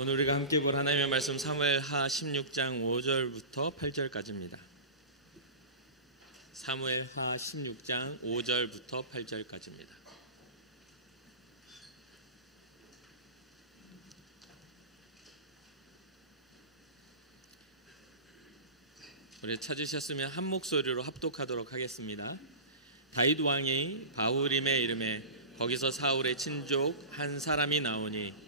오늘 우리가 함께 볼 하나님의 말씀 사무엘하 16장 5절부터 8절까지입니다. 사무엘하 16장 5절부터 8절까지입니다. 우리 찾으셨으면 한 목소리로 합독하도록 하겠습니다. 다윗 왕이 바후림의 이름에 거기서 사울의 친족 한 사람이 나오니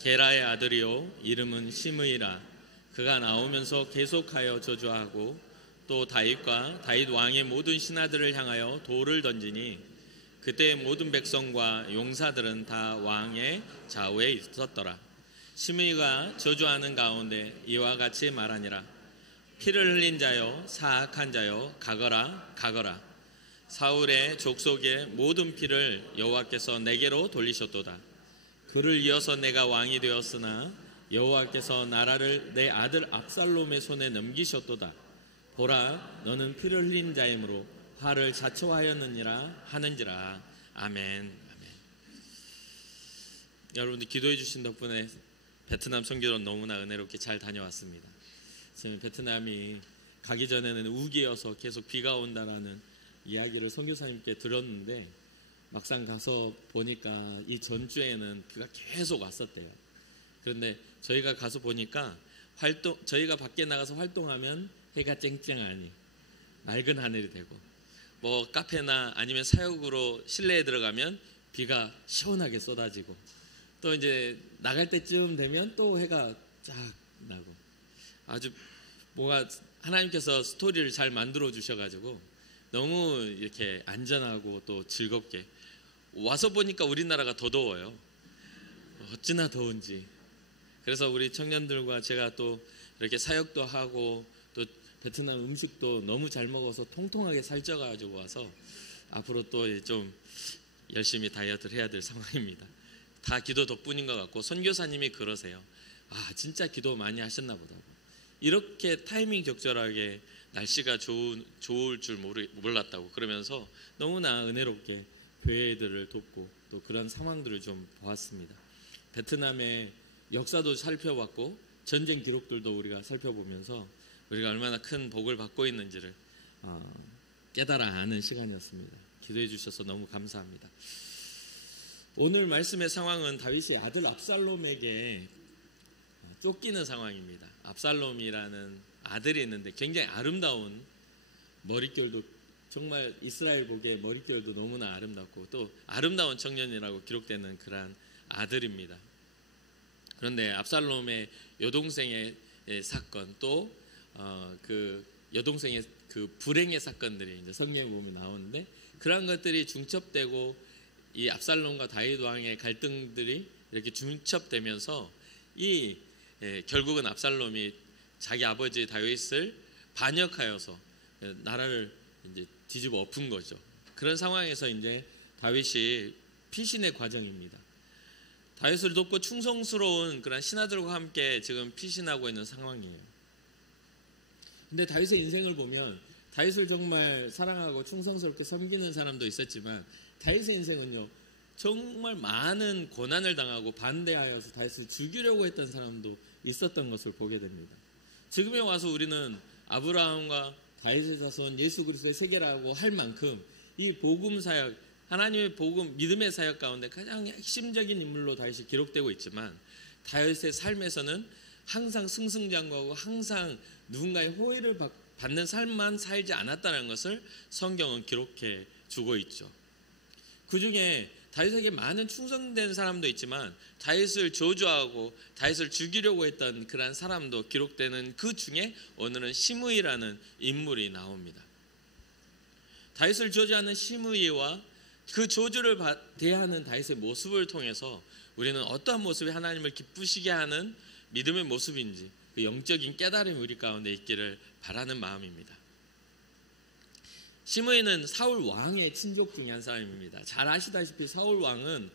게라의 아들이요 이름은 시므이라. 그가 나오면서 계속하여 저주하고 또 다윗과 다윗 왕의 모든 신하들을 향하여 돌을 던지니 그때 모든 백성과 용사들은 다 왕의 좌우에 있었더라. 시므이가 저주하는 가운데 이와 같이 말하니라. 피를 흘린 자여 사악한 자여 가거라 가거라. 사울의 족속의 모든 피를 여호와께서 내게로 돌리셨도다. 그를 이어서 내가 왕이 되었으나 여호와께서 나라를 내 아들 압살롬의 손에 넘기셨도다. 보라, 너는 피를 흘린 자이므로 화를 자초하였느니라 하는지라. 아멘. 아멘. 여러분들 기도해 주신 덕분에 베트남 선교를 너무나 은혜롭게 잘 다녀왔습니다. 저는 베트남이 가기 전에는 우기여서 계속 비가 온다라는 이야기를 선교사님께 들었는데 막상 가서 보니까 이 전주에는 비가 계속 왔었대요. 그런데 저희가 가서 보니까 저희가 밖에 나가서 활동하면 해가 쨍쨍하니 맑은 하늘이 되고, 뭐 카페나 아니면 사역으로 실내에 들어가면 비가 시원하게 쏟아지고, 또 이제 나갈 때쯤 되면 또 해가 쫙 나고, 아주 뭐가 하나님께서 스토리를 잘 만들어 주셔가지고 너무 이렇게 안전하고 또 즐겁게. 와서 보니까 우리나라가 더 더워요. 어찌나 더운지. 그래서 우리 청년들과 제가 또 이렇게 사역도 하고 또 베트남 음식도 너무 잘 먹어서 통통하게 살쪄가지고 와서 앞으로 또 좀 열심히 다이어트를 해야 될 상황입니다. 다 기도 덕분인 것 같고, 선교사님이 그러세요. 아, 진짜 기도 많이 하셨나 보다. 이렇게 타이밍 적절하게 날씨가 좋을 줄 몰랐다고 그러면서 너무나 은혜롭게 교회들을 돕고 또 그런 상황들을 좀 보았습니다. 베트남의 역사도 살펴봤고 전쟁 기록들도 우리가 살펴보면서 우리가 얼마나 큰 복을 받고 있는지를 깨달아 아는 시간이었습니다. 기도해 주셔서 너무 감사합니다. 오늘 말씀의 상황은 다윗이 아들 압살롬에게 쫓기는 상황입니다. 압살롬이라는 아들이 있는데 굉장히 아름다운 머릿결도, 정말 이스라엘 복의 머릿결도 너무나 아름답고 또 아름다운 청년이라고 기록되는 그러한 아들입니다. 그런데 압살롬의 여동생의 사건, 또 그 여동생의 그 불행의 사건들이 이제 성경에 보면 나오는데, 그러한 것들이 중첩되고 이 압살롬과 다윗 왕의 갈등들이 이렇게 중첩되면서 결국은 압살롬이 자기 아버지 다윗을 반역하여서 나라를 이제 뒤집어 엎은 거죠. 그런 상황에서 이제 다윗이 피신의 과정입니다. 다윗을 돕고 충성스러운 그런 신하들과 함께 지금 피신하고 있는 상황이에요. 근데 다윗의 인생을 보면 다윗을 정말 사랑하고 충성스럽게 섬기는 사람도 있었지만, 다윗의 인생은요 정말 많은 고난을 당하고 반대하여서 다윗을 죽이려고 했던 사람도 있었던 것을 보게 됩니다. 지금에 와서 우리는 아브라함과 다윗의 자손 예수 그리스도의 세계라고 할 만큼 이 복음 사역, 하나님의 복음, 믿음의 사역 가운데 가장 핵심적인 인물로 다윗이 기록되고 있지만, 다윗의 삶에서는 항상 승승장구하고 항상 누군가의 호의를 받는 삶만 살지 않았다는 것을 성경은 기록해 주고 있죠. 그 중에 다윗에게 많은 충성된 사람도 있지만 다윗을 저주하고 다윗을 죽이려고 했던 그런 사람도 기록되는 그 중에 오늘은 시므이라는 인물이 나옵니다. 다윗을 저주하는 시므이와 그 저주를 대하는 다윗의 모습을 통해서 우리는 어떠한 모습이 하나님을 기쁘시게 하는 믿음의 모습인지, 그 영적인 깨달음이 우리 가운데 있기를 바라는 마음입니다. 시므이는 사울 왕의 친족 중에 한 사람입니다. 잘 아시다시피 사울 왕은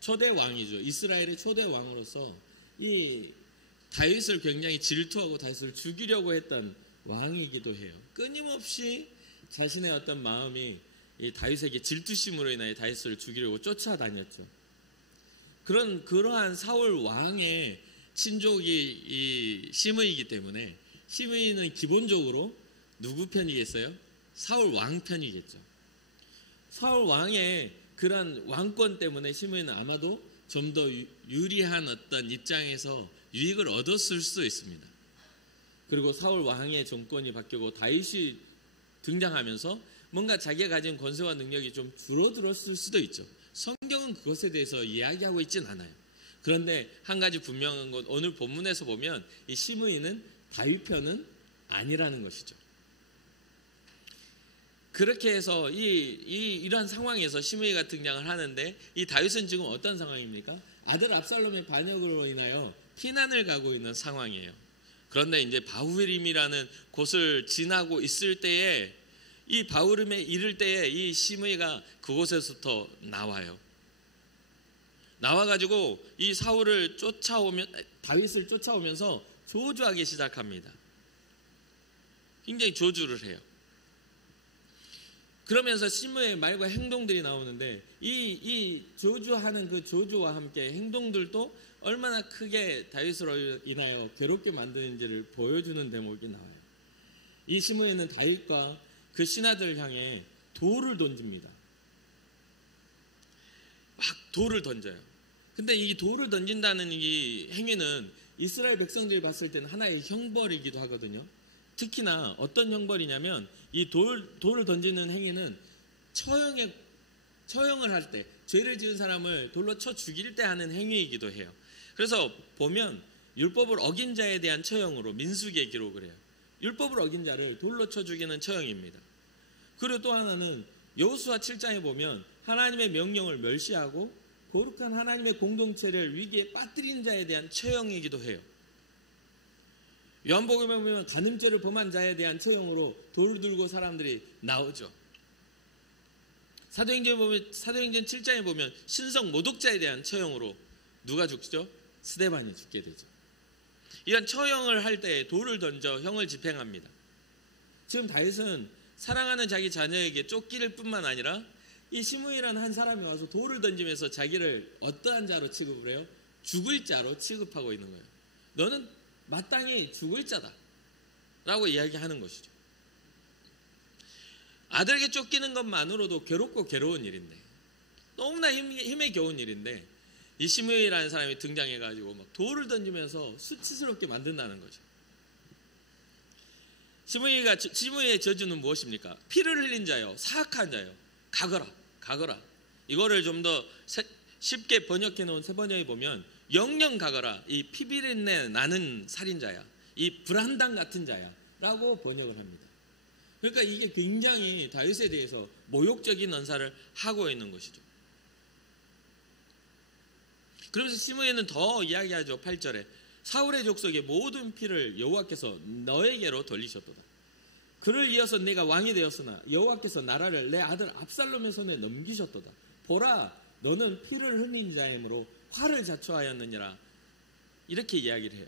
초대 왕이죠. 이스라엘의 초대 왕으로서 이 다윗을 굉장히 질투하고 다윗을 죽이려고 했던 왕이기도 해요. 끊임없이 자신의 어떤 마음이 이 다윗에게 질투심으로 인하여 다윗을 죽이려고 쫓아다녔죠. 그러한 사울 왕의 친족이 이 시므이이기 때문에 시므이는 기본적으로 누구 편이겠어요? 사울 왕 편이겠죠. 사울 왕의 그런 왕권 때문에 시므이는 아마도 좀 더 유리한 어떤 입장에서 유익을 얻었을 수도 있습니다. 그리고 사울 왕의 정권이 바뀌고 다윗이 등장하면서 뭔가 자기가 가진 권세와 능력이 좀 줄어들었을 수도 있죠. 성경은 그것에 대해서 이야기하고 있진 않아요. 그런데 한 가지 분명한 건 오늘 본문에서 보면 이 시므이는 다윗 편은 아니라는 것이죠. 그렇게 해서 이러한 상황에서 시므이가 등장을 하는데 이 다윗은 지금 어떤 상황입니까? 아들 압살롬의 반역으로 인하여 피난을 가고 있는 상황이에요. 그런데 이제 바후림이라는 곳을 지나고 있을 때에 이 바후림에 이를 때에 이 시므이가 그곳에서부터 나와요. 나와가지고 이 사울을 다윗을 쫓아오면서 저주하기 시작합니다. 굉장히 저주를 해요. 그러면서 시므이의 말과 행동들이 나오는데 이 저주하는 그 저주와 함께 행동들도 얼마나 크게 다윗으로 인하여 괴롭게 만드는지를 보여주는 대목이 나와요. 이 시므이는 다윗과 그 신하들 향해 돌을 던집니다. 막 돌을 던져요. 근데 이 돌을 던진다는 이 행위는 이스라엘 백성들이 봤을 때는 하나의 형벌이기도 하거든요. 특히나 어떤 형벌이냐면 이 돌을 던지는 행위는 처형을 할 때, 죄를 지은 사람을 돌로 쳐 죽일 때 하는 행위이기도 해요. 그래서 보면 율법을 어긴 자에 대한 처형으로 민수기에 기록을 해요. 율법을 어긴 자를 돌로 쳐 죽이는 처형입니다. 그리고 또 하나는 여호수아 7장에 보면 하나님의 명령을 멸시하고 거룩한 하나님의 공동체를 위기에 빠뜨리는 자에 대한 처형이기도 해요. 요한복음에 보면 간음죄를 범한 자에 대한 처형으로 돌 들고 사람들이 나오죠. 사도행전에 보면 사도행전 7장에 보면 신성 모독자에 대한 처형으로 누가 죽죠? 스데반이 죽게 되죠. 이런 처형을 할 때 돌을 던져 형을 집행합니다. 지금 다윗은 사랑하는 자기 자녀에게 쫓길 뿐만 아니라 이 시므이라는 한 사람이 와서 돌을 던지면서 자기를 어떠한 자로 취급을 해요? 죽을 자로 취급하고 있는 거예요. 너는 마땅히 죽을 자다 라고 이야기하는 것이죠. 아들에게 쫓기는 것만으로도 괴롭고 괴로운 일인데, 너무나 힘에 겨운 일인데 이 시므이라는 사람이 등장해가지고 막 돌을 던지면서 수치스럽게 만든다는 거죠. 시므이의 저주는 무엇입니까? 피를 흘린 자요, 사악한 자요, 가거라. 이거를 좀 더 쉽게 번역해 놓은 새 번역에 보면 영영 가거라, 이 피비린내 나는 살인자야, 이 불한당 같은 자야 라고 번역을 합니다. 그러니까 이게 굉장히 다윗에 대해서 모욕적인 언사를 하고 있는 것이죠. 그러면서 시므이는 더 이야기하죠. 8절에 사울의 족속의 모든 피를 여호와께서 너에게로 돌리셨도다. 그를 이어서 내가 왕이 되었으나 여호와께서 나라를 내 아들 압살롬의 손에 넘기셨도다. 보라, 너는 피를 흘린 자이므로 화를 자초하였느니라. 이렇게 이야기를 해요.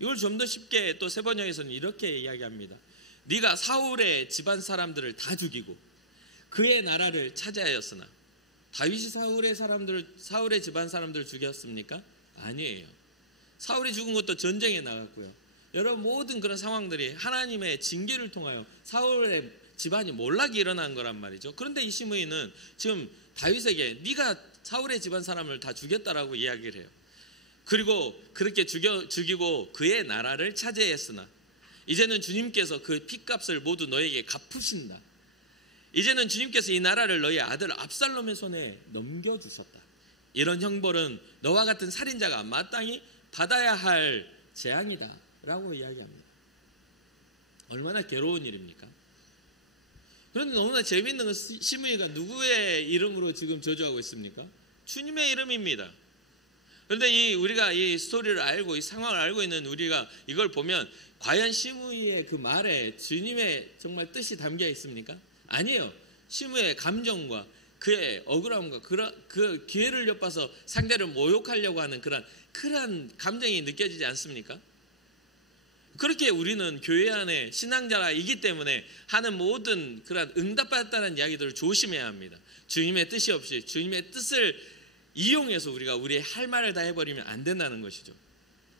이걸 좀 더 쉽게 또 새 번역에서는 이렇게 이야기합니다. 네가 사울의 집안 사람들을 다 죽이고 그의 나라를 차지하였으나, 다윗이 사울의 집안 사람들을 죽였습니까? 아니에요. 사울이 죽은 것도 전쟁에 나갔고요. 여러 모든 그런 상황들이 하나님의 징계를 통하여 사울의 집안이 몰락이 일어난 거란 말이죠. 그런데 이 시므이는 지금 다윗에게 네가 사울의 집안 사람을 다 죽였다라고 이야기를 해요. 그리고 그렇게 죽이고 그의 나라를 차지했으나 이제는 주님께서 그 핏값을 모두 너에게 갚으신다. 이제는 주님께서 이 나라를 너희 아들 압살롬의 손에 넘겨주셨다. 이런 형벌은 너와 같은 살인자가 마땅히 받아야 할 재앙이다 라고 이야기합니다. 얼마나 괴로운 일입니까? 그런데 너무나 재미있는 건 시므이가 누구의 이름으로 지금 저주하고 있습니까? 주님의 이름입니다. 그런데 우리가 이 스토리를 알고 이 상황을 알고 있는 우리가 이걸 보면 과연 시므이의 그 말에 주님의 정말 뜻이 담겨 있습니까? 아니에요. 시므이의 감정과 그의 억울함과 그 기회를 엿봐서 상대를 모욕하려고 하는 그러한 감정이 느껴지지 않습니까? 그렇게 우리는 교회 안에 신앙자이기 때문에 하는 모든 그런 응답받았다는 이야기들을 조심해야 합니다. 주님의 뜻이 없이 주님의 뜻을 이용해서 우리가 우리의 할 말을 다 해버리면 안 된다는 것이죠.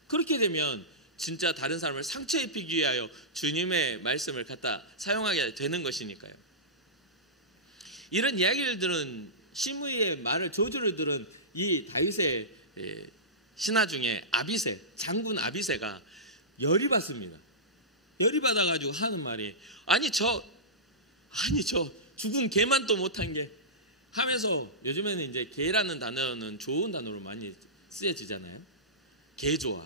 그렇게 되면 진짜 다른 사람을 상처 입히기 위하여 주님의 말씀을 갖다 사용하게 되는 것이니까요. 이런 이야기를 들은 시므이의 말을 저주를 들은 이 다윗의 신하 중에 아비새, 장군 아비새가 열이 받습니다. 열이 받아가지고 하는 말이 아니 저 죽은 개만 또 못한 게 하면서, 요즘에는 이제 개라는 단어는 좋은 단어로 많이 쓰여지잖아요. 개 좋아.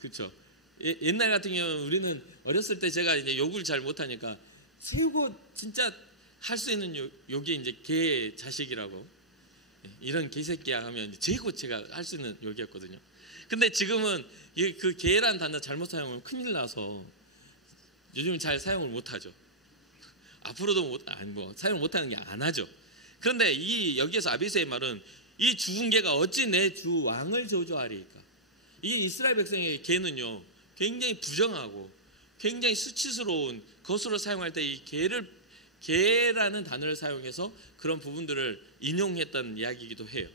그렇죠. 옛날 같은 경우는 우리는 어렸을 때 제가 이제 욕을 잘 못하니까 세우고 진짜 할 수 있는 욕이 이제 개 자식이라고, 이런 개새끼야 하면 제고 제가 할 수 있는 욕이었거든요. 근데 지금은 그 개라는 단어 잘못 사용하면 큰일 나서 요즘은 잘 사용을 못하죠. 앞으로도 사용 못하는 게 안 하죠. 그런데 여기에서 아비새의 말은 이 죽은 개가 어찌 내 주 왕을 저주하리까. 이 이스라엘 백성의 개는요 굉장히 부정하고 굉장히 수치스러운 것으로 사용할 때 이 개라는 단어를 사용해서 그런 부분들을 인용했던 이야기이기도 해요.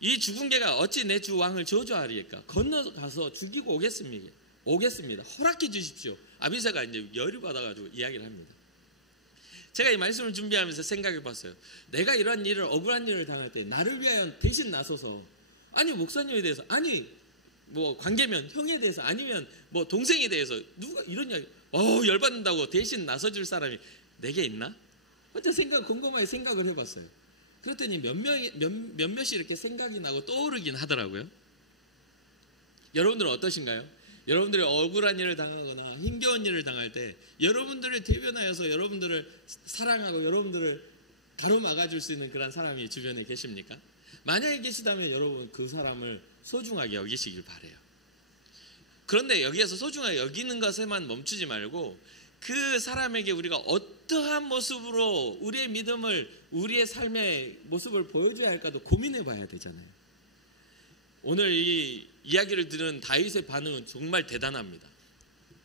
이 죽은 개가 어찌 내 주 왕을 저주하리까. 건너가서 죽이고 오겠습니다. 허락해 주십시오. 아비새가 이제 열이 받아가지고 이야기를 합니다. 제가 이 말씀을 준비하면서 생각해 봤어요. 내가 이러한 일을, 억울한 일을 당할 때 나를 위하여 대신 나서서, 아니 목사님에 대해서, 아니 뭐 관계면 형에 대해서, 아니면 뭐 동생에 대해서 누가 이런 이야기 열받는다고 대신 나서줄 사람이 내게 있나? 혼자 곰곰하게 생각을 해봤어요. 그랬더니 몇몇이 이렇게 생각이 나고 떠오르긴 하더라고요. 여러분들은 어떠신가요? 여러분들이 억울한 일을 당하거나 힘겨운 일을 당할 때 여러분들을 대변하여서 여러분들을 사랑하고 여러분들을 가로막아줄 수 있는 그런 사람이 주변에 계십니까? 만약에 계시다면 여러분 그 사람을 소중하게 여기시길 바라요. 그런데 여기에서 소중하게 여기는 것에만 멈추지 말고 그 사람에게 우리가 어떠한 모습으로 우리의 믿음을, 우리의 삶의 모습을 보여줘야 할까도 고민해 봐야 되잖아요. 오늘 이 이야기를 들은 다윗의 반응은 정말 대단합니다.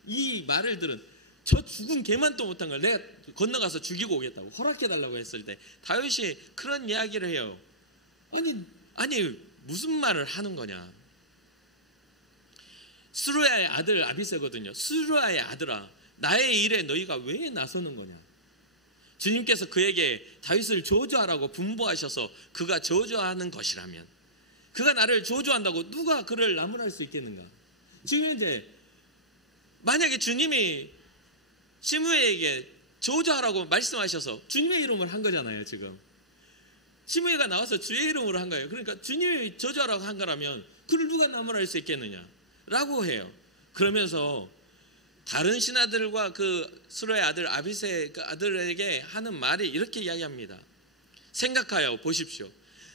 이 말을 들은, 저 죽은 개만 또 못한 걸 내가 건너가서 죽이고 오겠다고 허락해달라고 했을 때 다윗이 그런 이야기를 해요. 아니 무슨 말을 하는 거냐. 스루야의 아들 아비새거든요. 스루야의 아들아, 나의 일에 너희가 왜 나서는 거냐. 주님께서 그에게 다윗을 저주하라고 분부하셔서 그가 저주하는 것이라면, 그가 나를 저주한다고 누가 그를 나무랄 수 있겠는가. 지금 이제 만약에 주님이 시므이에게 저주하라고 말씀하셔서 주님의 이름을 한 거잖아요. 지금 시므이가 나와서 주의 이름으로 한 거예요. 그러니까 주님이 저주하라고 한 거라면 그를 누가 나무랄 수 있겠느냐 라고 해요. 그러면서 다른 신하들과 그 스루의 아들 아비새 그 아들에게 하는 말이 이렇게 이야기합니다. 생각하여 보십시오.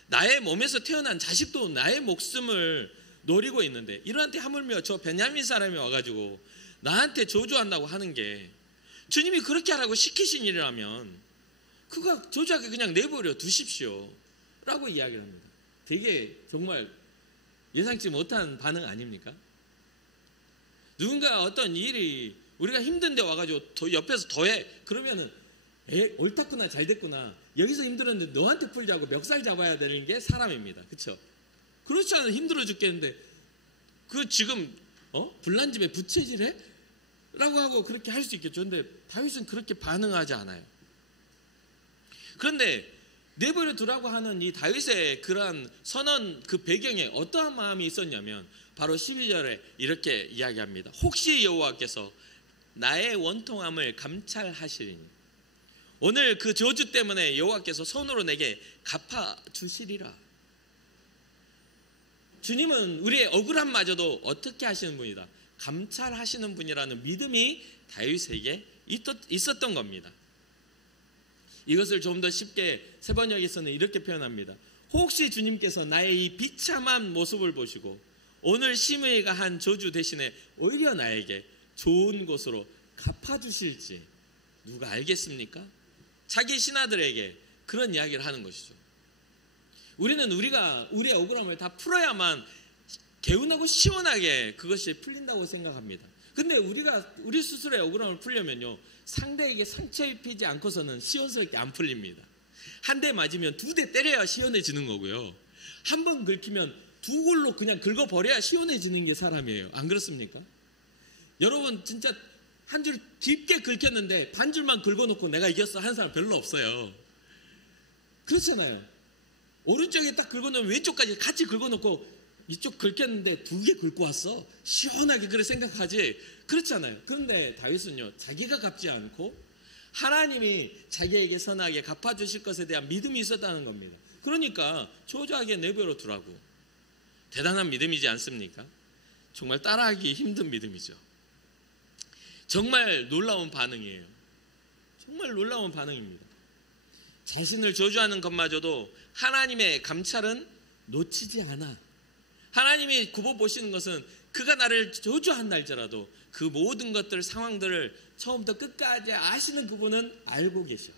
나의 몸에서 태어난 자식도 나의 목숨을 노리고 있는데 이러한테 하물며 저 베냐민 사람이 와가지고 나한테 저주한다고 하는 게, 주님이 그렇게 하라고 시키신 일이라면 그가 저주하게 그냥 내버려 두십시오 라고 이야기를 합니다. 되게 정말 예상치 못한 반응 아닙니까? 누군가 어떤 일이 우리가 힘든데 와가지고 옆에서 더해 그러면은 옳았구나, 잘 됐구나, 여기서 힘들었는데 너한테 풀자고 멱살 잡아야 되는 게 사람입니다. 그렇죠? 그렇지 않으면 힘들어 죽겠는데 그 지금 불난 집에 부채질해? 라고 하고 그렇게 할 수 있겠죠. 근데 다윗은 그렇게 반응하지 않아요. 그런데 내버려 두라고 하는 이 다윗의 그러한 선언, 그 배경에 어떠한 마음이 있었냐면 바로 12절에 이렇게 이야기합니다. 혹시 여호와께서 나의 원통함을 감찰하시리니 오늘 그 저주 때문에 여호와께서 손으로 내게 갚아주시리라. 주님은 우리의 억울함마저도 어떻게 하시는 분이다, 감찰하시는 분이라는 믿음이 다윗에게 있었던 겁니다. 이것을 좀 더 쉽게 세번역에서는 이렇게 표현합니다. 혹시 주님께서 나의 이 비참한 모습을 보시고 오늘 시므이가 한 저주 대신에 오히려 나에게 좋은 것으로 갚아주실지 누가 알겠습니까? 자기 신하들에게 그런 이야기를 하는 것이죠. 우리는 우리의 억울함을 다 풀어야만 개운하고 시원하게 그것이 풀린다고 생각합니다. 근데 우리 스스로의 억울함을 풀려면요, 상대에게 상처 입히지 않고서는 시원스럽게 안 풀립니다. 한 대 맞으면 2대 때려야 시원해지는 거고요. 한 번 긁히면 두 골로 그냥 긁어버려야 시원해지는 게 사람이에요. 안 그렇습니까? 여러분 진짜 한 줄 깊게 긁혔는데 반 줄만 긁어놓고 내가 이겼어 하는 사람 별로 없어요. 그렇잖아요. 오른쪽에 딱 긁어놓으면 왼쪽까지 같이 긁어놓고 이쪽 긁혔는데 두 개 긁고 왔어. 시원하게 그래 생각하지. 그렇잖아요. 그런데 다윗은요, 자기가 갚지 않고 하나님이 자기에게 선하게 갚아주실 것에 대한 믿음이 있었다는 겁니다. 그러니까 초조하게 내버려 두라고. 대단한 믿음이지 않습니까? 정말 따라하기 힘든 믿음이죠. 정말 놀라운 반응이에요. 정말 놀라운 반응입니다. 자신을 저주하는 것마저도 하나님의 감찰은 놓치지 않아. 하나님이 굽어 보시는 것은 그가 나를 저주한다 할지라도 그 모든 것들, 상황들을 처음부터 끝까지 아시는 그분은 알고 계셔.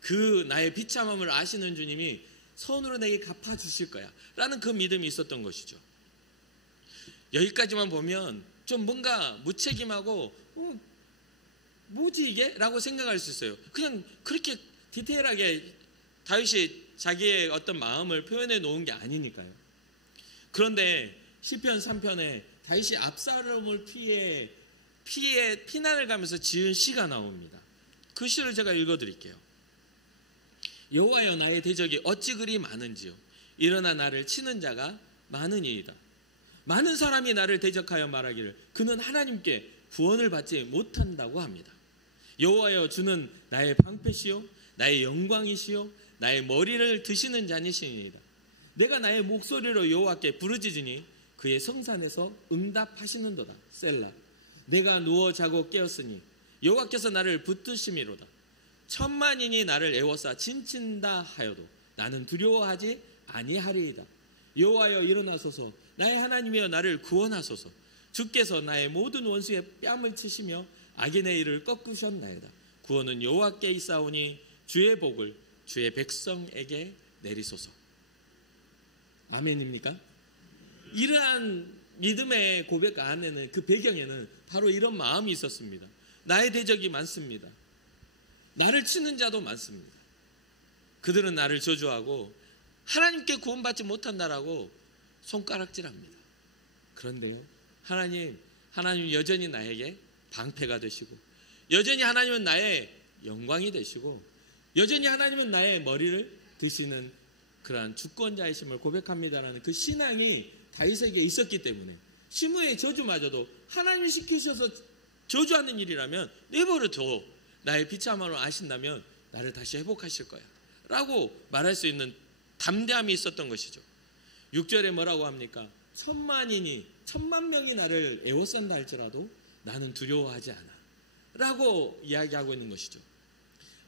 그 나의 비참함을 아시는 주님이 선으로 내게 갚아주실 거야 라는 그 믿음이 있었던 것이죠. 여기까지만 보면 좀 뭔가 무책임하고 뭐지 이게? 라고 생각할 수 있어요. 그냥 그렇게 디테일하게 다윗이 자기의 어떤 마음을 표현해 놓은 게 아니니까요. 그런데 시편 3편에 다윗이 압살롬을 피해 피난을 가면서 지은 시가 나옵니다. 그 시를 제가 읽어드릴게요. 여호와여, 나의 대적이 어찌 그리 많은지요. 일어나 나를 치는 자가 많으니이다. 많은 사람이 나를 대적하여 말하기를 그는 하나님께 구원을 받지 못한다고 합니다. 여호와여, 주는 나의 방패시요 나의 영광이시요 나의 머리를 드시는 자니시니이다. 내가 나의 목소리로 여호와께 부르짖으니 그의 성산에서 응답하시는도다. 셀라. 내가 누워 자고 깨었으니 여호와께서 나를 붙드심이로다. 천만인이 나를 애워싸 친친다 하여도 나는 두려워하지 아니하리이다. 여호와여, 일어나소서. 나의 하나님이여, 나를 구원하소서. 주께서 나의 모든 원수의 뺨을 치시며 악인의 일을 꺾으셨나이다. 구원은 여호와께 있사오니 주의 복을 주의 백성에게 내리소서. 아멘입니까? 이러한 믿음의 고백 안에는, 그 배경에는 바로 이런 마음이 있었습니다. 나의 대적이 많습니다. 나를 치는 자도 많습니다. 그들은 나를 저주하고 하나님께 구원받지 못한다라고 손가락질합니다. 그런데요, 하나님 여전히 나에게 방패가 되시고, 여전히 하나님은 나의 영광이 되시고, 여전히 하나님은 나의 머리를 드시는 그러한 주권자이심을 고백합니다라는 그 신앙이 다윗에게 있었기 때문에 시므의 저주마저도 하나님이 시키셔서 저주하는 일이라면 내버려 둬. 나의 비참함을 아신다면 나를 다시 회복하실 거야 라고 말할 수 있는 담대함이 있었던 것이죠. 6절에 뭐라고 합니까? 천만 명이 나를 애워싼다 할지라도 나는 두려워하지 않아 라고 이야기하고 있는 것이죠.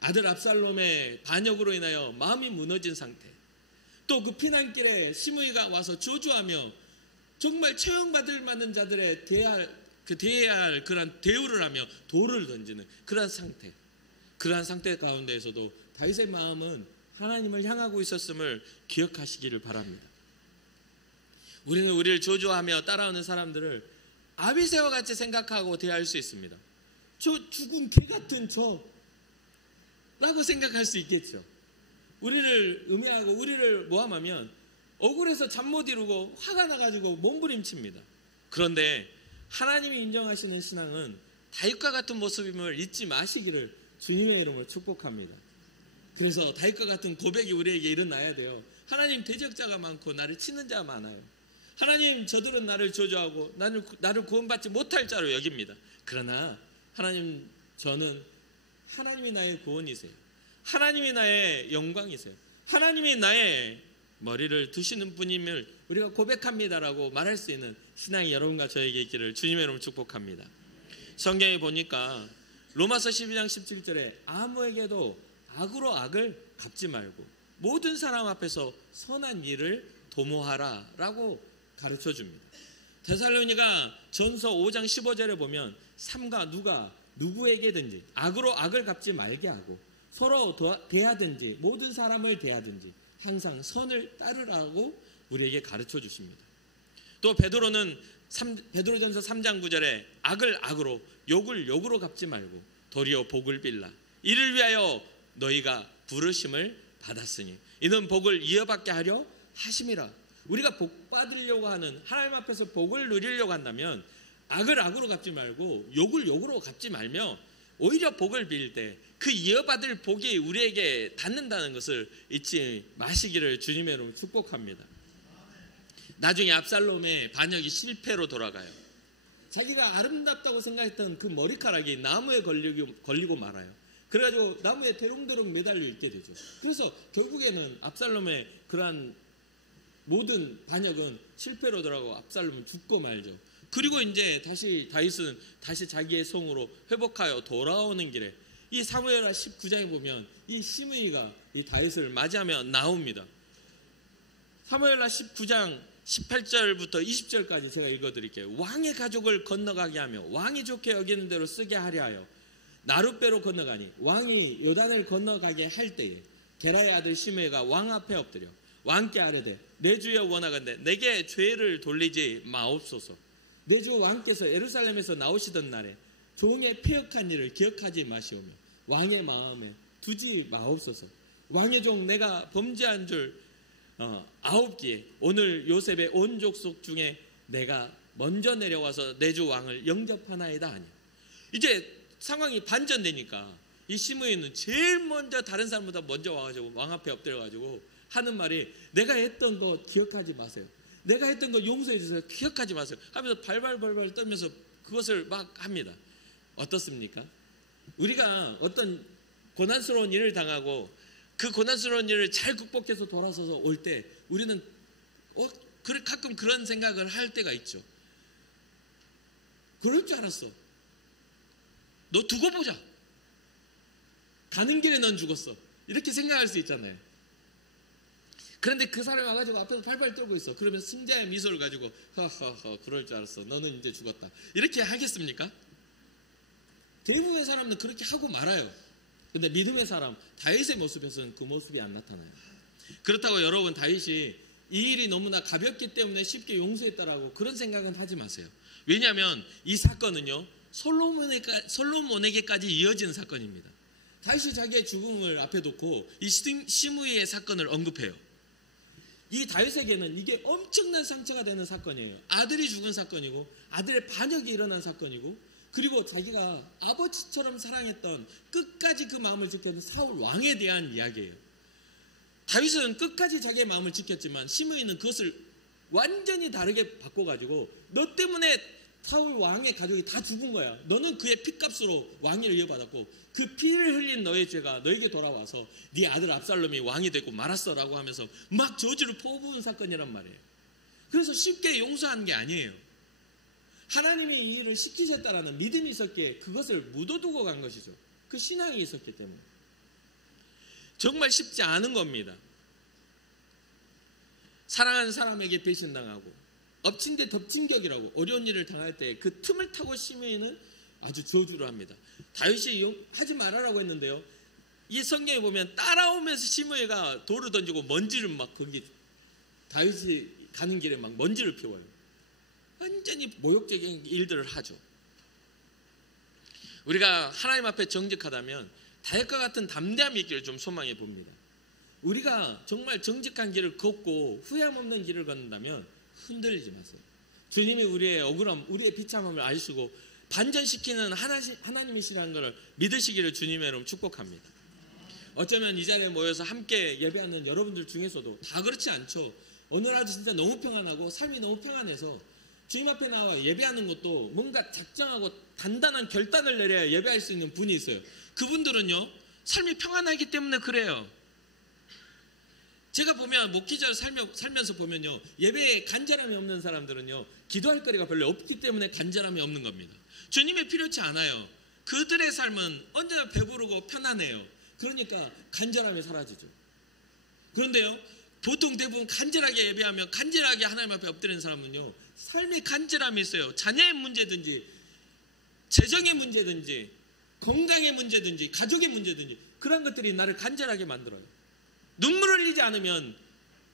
아들 압살롬의 반역으로 인하여 마음이 무너진 상태, 또 그 피난길에 시므이가 와서 저주하며 정말 처형받을 만한 자들의 대해야 할 그런 대우를 하며 돌을 던지는 그러한 상태 가운데에서도 다윗의 마음은 하나님을 향하고 있었음을 기억하시기를 바랍니다. 우리는 우리를 저주하며 따라오는 사람들을 아비새와 같이 생각하고 대할 수 있습니다. 저 죽은 개 같은 라고 생각할 수 있겠죠. 우리를 음해하고 우리를 모함하면 억울해서 잠 못 이루고 화가 나가지고 몸부림칩니다. 그런데 하나님이 인정하시는 신앙은 다윗과 같은 모습임을 잊지 마시기를 주님의 이름으로 축복합니다. 그래서 다윗과 같은 고백이 우리에게 일어나야 돼요. 하나님, 대적자가 많고 나를 치는 자가 많아요. 하나님, 저들은 나를 저주하고 나를 구원받지 못할 자로 여깁니다. 그러나 하나님, 저는 하나님이 나의 구원이세요. 하나님이 나의 영광이세요. 하나님이 나의 머리를 드시는 분임을 우리가 고백합니다라고 말할 수 있는 신앙이 여러분과 저에게 있기를 주님의 이름으로 축복합니다. 성경에 보니까 로마서 12장 17절에 아무에게도 악으로 악을 갚지 말고 모든 사람 앞에서 선한 일을 도모하라 라고 가르쳐 줍니다. 데살로니가 전서 5장 15절에 보면 삼가 누가 누구에게든지 악으로 악을 갚지 말게 하고 서로 대하든지 모든 사람을 대하든지 항상 선을 따르라고 우리에게 가르쳐 주십니다. 또 베드로는 베드로전서 3장 9절에 악을 악으로 욕을 욕으로 갚지 말고 도리어 복을 빌라. 이를 위하여 너희가 부르심을 받았으니 이는 복을 이어받게 하려 하심이라. 우리가 복 받으려고 하는, 하나님 앞에서 복을 누리려고 한다면 악을 악으로 갚지 말고 욕을 욕으로 갚지 말며 오히려 복을 빌 때 그 이어받을 복이 우리에게 닿는다는 것을 잊지 마시기를 주님의 이름으로 축복합니다. 나중에 압살롬의 반역이 실패로 돌아가요. 자기가 아름답다고 생각했던 그 머리카락이 나무에 걸리고 말아요. 그래가지고 나무에 대롱대롱 매달려 있게 되죠. 그래서 결국에는 압살롬의 그러한 모든 반역은 실패로 돌아가고 압살롬은 죽고 말죠. 그리고 이제 다윗은 다시 자기의 성으로 회복하여 돌아오는 길에 이 사무엘하 19장에 보면 이 시므이가 이 다윗을 맞이하며 나옵니다. 사무엘하 19장 18절부터 20절까지 제가 읽어드릴게요. 왕의 가족을 건너가게 하며 왕이 좋게 여기는 대로 쓰게 하려 하여 나룻배로 건너가니 왕이 요단을 건너가게 할 때에 게라의 아들 시므이가 왕 앞에 엎드려 왕께 아뢰되 내 주여 원하건대 내게 죄를 돌리지 마옵소서. 내 주 왕께서 예루살렘에서 나오시던 날에 종의 패역한 일을 기억하지 마시오며 왕의 마음에 두지 마옵소서. 왕의 종 내가 범죄한 줄 9기에 오늘 요셉의 온 족속 중에 내가 먼저 내려와서 내 주 왕을 영접하나이다 하니. 이제 상황이 반전되니까 이 시므이는 제일 먼저 다른 사람보다 먼저 와가지고 왕 앞에 엎드려가지고 하는 말이 내가 했던 거 기억하지 마세요. 내가 했던 거 용서해 주세요. 기억하지 마세요. 하면서 발발발발 떨면서 그것을 막 합니다. 어떻습니까? 우리가 어떤 고난스러운 일을 당하고 그 고난스러운 일을 잘 극복해서 돌아서서 올 때 우리는 가끔 그런 생각을 할 때가 있죠. 그럴 줄 알았어. 너 두고 보자. 가는 길에 넌 죽었어. 이렇게 생각할 수 있잖아요. 그런데 그 사람이 와가지고 앞에서 팔팔 떨고 있어. 그러면 승자의 미소를 가지고 허허허 그럴 줄 알았어. 너는 이제 죽었다. 이렇게 하겠습니까? 대부분의 사람은 그렇게 하고 말아요. 근데 믿음의 사람 다윗의 모습에서는 그 모습이 안 나타나요. 그렇다고 여러분 다윗이 이 일이 너무나 가볍기 때문에 쉽게 용서했다라고 그런 생각은 하지 마세요. 왜냐하면 이 사건은요 솔로몬에게까지 이어지는 사건입니다. 다윗이 자기의 죽음을 앞에 두고 이 시므이의 사건을 언급해요. 이 다윗에게는 이게 엄청난 상처가 되는 사건이에요. 아들이 죽은 사건이고 아들의 반역이 일어난 사건이고 그리고 자기가 아버지처럼 사랑했던 끝까지 그 마음을 지켰던 사울 왕에 대한 이야기예요. 다윗은 끝까지 자기의 마음을 지켰지만 시므이는 그것을 완전히 다르게 바꿔가지고 너 때문에 사울 왕의 가족이 다 죽은 거야. 너는 그의 피값으로 왕위를 이어받았고 그 피를 흘린 너의 죄가 너에게 돌아와서 네 아들 압살롬이 왕이 되고 말았어라고 하면서 막 저주를 퍼부은 사건이란 말이에요. 그래서 쉽게 용서한 게 아니에요. 하나님이 이 일을 시키셨다라는 믿음이 있었기에 그것을 묻어두고 간 것이죠. 그 신앙이 있었기 때문에. 정말 쉽지 않은 겁니다. 사랑하는 사람에게 배신당하고 엎친 데 덮친 격이라고 어려운 일을 당할 때 그 틈을 타고 시므이는 아주 저주를 합니다. 다윗이 하지 말아라고 했는데요. 이 성경에 보면 따라오면서 시므이가 돌을 던지고 먼지를 막 거기 다윗이 가는 길에 막 먼지를 피워요. 완전히 모욕적인 일들을 하죠. 우리가 하나님 앞에 정직하다면 다윗과 같은 담대함이 있기를 좀 소망해 봅니다. 우리가 정말 정직한 길을 걷고 후회함 없는 길을 걷는다면 흔들리지 마세요. 주님이 우리의 억울함, 우리의 비참함을 아시고 반전시키는 하나님이시라는 것을 믿으시기를 주님의 이름으로 축복합니다. 어쩌면 이 자리에 모여서 함께 예배하는 여러분들 중에서도 다 그렇지 않죠. 오늘아주 진짜 너무 평안하고 삶이 너무 평안해서 주님 앞에 나와 예배하는 것도 뭔가 작정하고 단단한 결단을 내려야 예배할 수 있는 분이 있어요. 그분들은요 삶이 평안하기 때문에 그래요. 제가 보면 목회자를 살면서 보면요 예배에 간절함이 없는 사람들은요 기도할 거리가 별로 없기 때문에 간절함이 없는 겁니다. 주님이 필요치 않아요. 그들의 삶은 언제나 배부르고 편안해요. 그러니까 간절함이 사라지죠. 그런데요 보통 대부분 간절하게 예배하며 간절하게 하나님 앞에 엎드리는 사람은요 삶의 간절함이 있어요. 자녀의 문제든지 재정의 문제든지 건강의 문제든지 가족의 문제든지 그런 것들이 나를 간절하게 만들어요. 눈물을 흘리지 않으면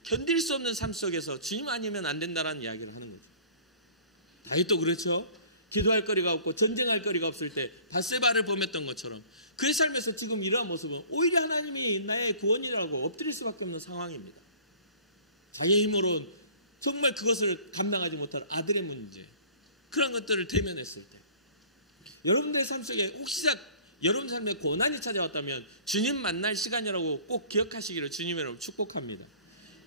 견딜 수 없는 삶 속에서 주님 아니면 안 된다라는 이야기를 하는 거죠. 다윗도 그렇죠. 기도할 거리가 없고 전쟁할 거리가 없을 때 밧세바를 범했던 것처럼 그의 삶에서 지금 이러한 모습은 오히려 하나님이 나의 구원이라고 엎드릴 수밖에 없는 상황입니다. 자기의 힘으로 정말 그것을 감당하지 못할 아들의 문제, 그런 것들을 대면했을 때 여러분들의 삶 속에 혹시 여러분 삶에 고난이 찾아왔다면 주님 만날 시간이라고 꼭 기억하시기를 주님의 이름으로 축복합니다.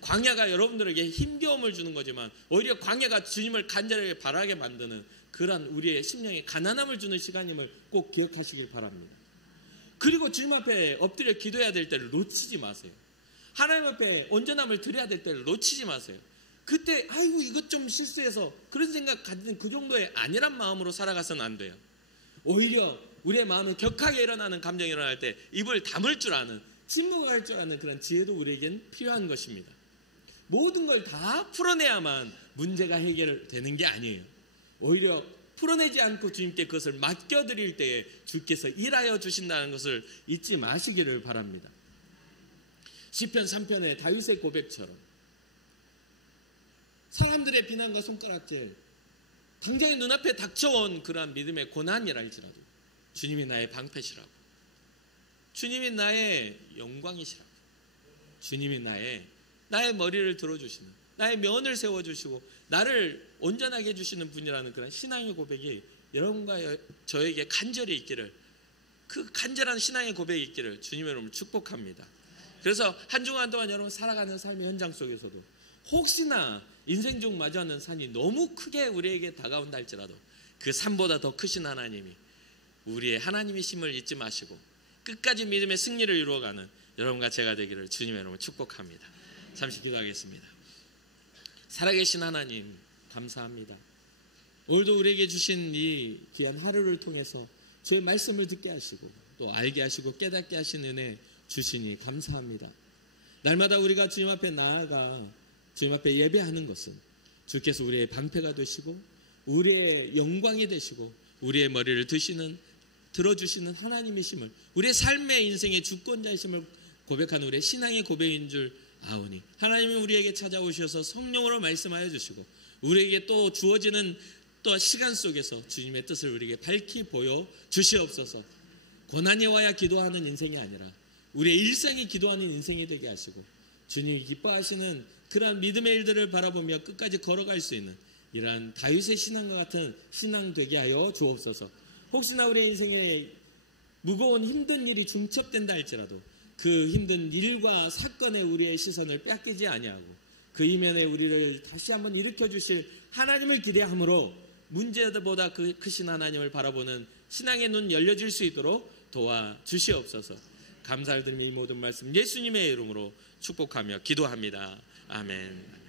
광야가 여러분들에게 힘겨움을 주는 거지만 오히려 광야가 주님을 간절하게 바라게 만드는 그러한 우리의 심령에 가난함을 주는 시간임을 꼭 기억하시길 바랍니다. 그리고 주님 앞에 엎드려 기도해야 될 때를 놓치지 마세요. 하나님 앞에 온전함을 드려야 될 때를 놓치지 마세요. 그때 아이고 이것 좀 실수해서 그런 생각 가진 그 정도의 아니란 마음으로 살아가서는 안 돼요. 오히려 우리의 마음에 격하게 일어나는 감정이 일어날 때 입을 다물 줄 아는, 침묵할 줄 아는 그런 지혜도 우리에겐 필요한 것입니다. 모든 걸 다 풀어내야만 문제가 해결되는 게 아니에요. 오히려 풀어내지 않고 주님께 그것을 맡겨드릴 때에 주께서 일하여 주신다는 것을 잊지 마시기를 바랍니다. 시편 3편의 다윗의 고백처럼 사람들의 비난과 손가락질, 당장의 눈앞에 닥쳐온 그러한 믿음의 고난이라 할지라도 주님이 나의 방패시라고, 주님이 나의 영광이시라고, 주님이 나의 머리를 들어주시는, 나의 면을 세워주시고 나를 온전하게 해주시는 분이라는 그런 신앙의 고백이 여러분과 저에게 간절히 있기를, 그 간절한 신앙의 고백이 있기를 주님의 이름으로 축복합니다. 그래서 한 주간 동안 여러분 살아가는 삶의 현장 속에서도 혹시나 인생 중 마주하는 산이 너무 크게 우리에게 다가온다 할지라도 그 산보다 더 크신 하나님이 우리의 하나님이심을 잊지 마시고 끝까지 믿음의 승리를 이루어가는 여러분과 제가 되기를 주님의 이름으로 축복합니다. 잠시 기도하겠습니다. 살아계신 하나님 감사합니다. 오늘도 우리에게 주신 이 귀한 하루를 통해서 주의 말씀을 듣게 하시고 또 알게 하시고 깨닫게 하신 은혜 주시니 감사합니다. 날마다 우리가 주님 앞에 나아가 주님 앞에 예배하는 것은 주께서 우리의 방패가 되시고 우리의 영광이 되시고 우리의 머리를 들어주시는 하나님이심을, 우리의 삶의 인생의 주권자이심을 고백하는 우리의 신앙의 고백인 줄 아오니 하나님이 우리에게 찾아오셔서 성령으로 말씀하여 주시고 우리에게 또 주어지는 또 시간 속에서 주님의 뜻을 우리에게 밝히 보여 주시옵소서. 고난이 와야 기도하는 인생이 아니라 우리의 일상이 기도하는 인생이 되게 하시고 주님이 기뻐하시는 그러한 믿음의 일들을 바라보며 끝까지 걸어갈 수 있는 이러한 다윗의 신앙과 같은 신앙 되게 하여 주옵소서. 혹시나 우리의 인생에 무거운 힘든 일이 중첩된다 할지라도 그 힘든 일과 사건에 우리의 시선을 뺏기지 아니하고 그 이면에 우리를 다시 한번 일으켜 주실 하나님을 기대함으로 문제보다 그 크신 하나님을 바라보는 신앙의 눈 열려질 수 있도록 도와주시옵소서. 감사를 드리며 이 모든 말씀 예수님의 이름으로 축복하며 기도합니다. 아멘.